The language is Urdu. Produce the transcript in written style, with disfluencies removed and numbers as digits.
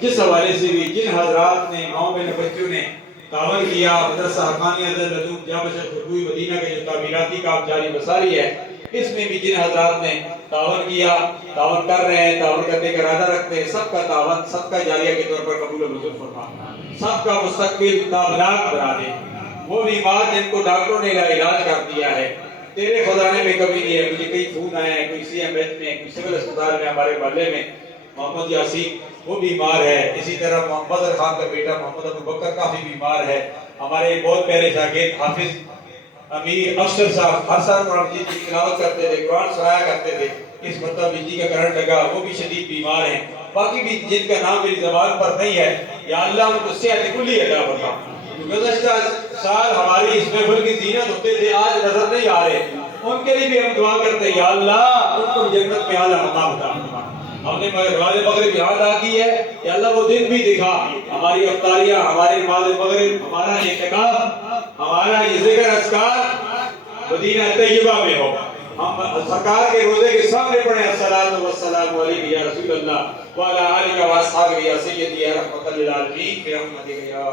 جس حوالے سے بھی جن حضرات نے گاؤں میں بچوں نے تعاون کیا، مدرسہ حقانیہ حضرت جامع خطبوی مدینہ کے جو تعمیراتی کام جاری بساری ہے، اس میں بھی جن حضرات نے تعاون کیا، تعاون کر رہے ہیں، تعاون کرنے کا ارادہ رکھتے ہیں، سب کا تعاون سب کا جاریہ کے طور پر قبول و منظور فرما، سب کا مستقبل تابناک بنا دے۔ وہ بیمار جن کو ڈاکٹروں نے علاج کر دیا ہے، تیرے خزانے میں کبھی نہیں ہے۔ مجھے کئی فون آئے ہیں، کوئی سی ایم ایچ میں، کوئی سول اسپتال میں، ہمارے محلے میں محمد یاسین وہ بیمار ہے، اسی طرح محمد خان کا بیٹا محمد ابو بکر کافی بیمار ہے، ہمارے بہت پیارے شاگرد حافظ امیر افسر صاحب ہر سال قرآن مجید کی تلاوت کرتے تھے، قرآن سنایا کرتے تھے، اس مرتبہ بجلی کا کرنٹ لگا، وہ بھی شدید بیمار ہیں۔ باقی بھی جن کا نام میری زبان پر نہیں ہے، یا اللہ ان کو صحت کلی عطا فرما۔ گزشتہ سال ہماری اس محفل کی زینت ہوتے تھے، آج نظر نہیں آ رہے، ان کے لیے بھی ہم دعا کرتے ہیں یا اللہ ان کو جنت میں اعلیٰ مقام عطا فرما۔ ہم نے نماز مغرب یہاں ادا کی ہے، یا اللہ وہ دن بھی دکھا، ہماری افطاریاں، ہماری نماز مغرب، ہمارا اعتکاف، ہمارا یہ ذکر اذکار مدینہ طیبہ میں ہو، ہم سرکار کے روزے کے سامنے پڑھیں الصلاۃ والسلام علیک یا رسول اللہ وعلی آلہ و اصحابہ یا سیدی یا رحمۃ للعالمین برحمتک یا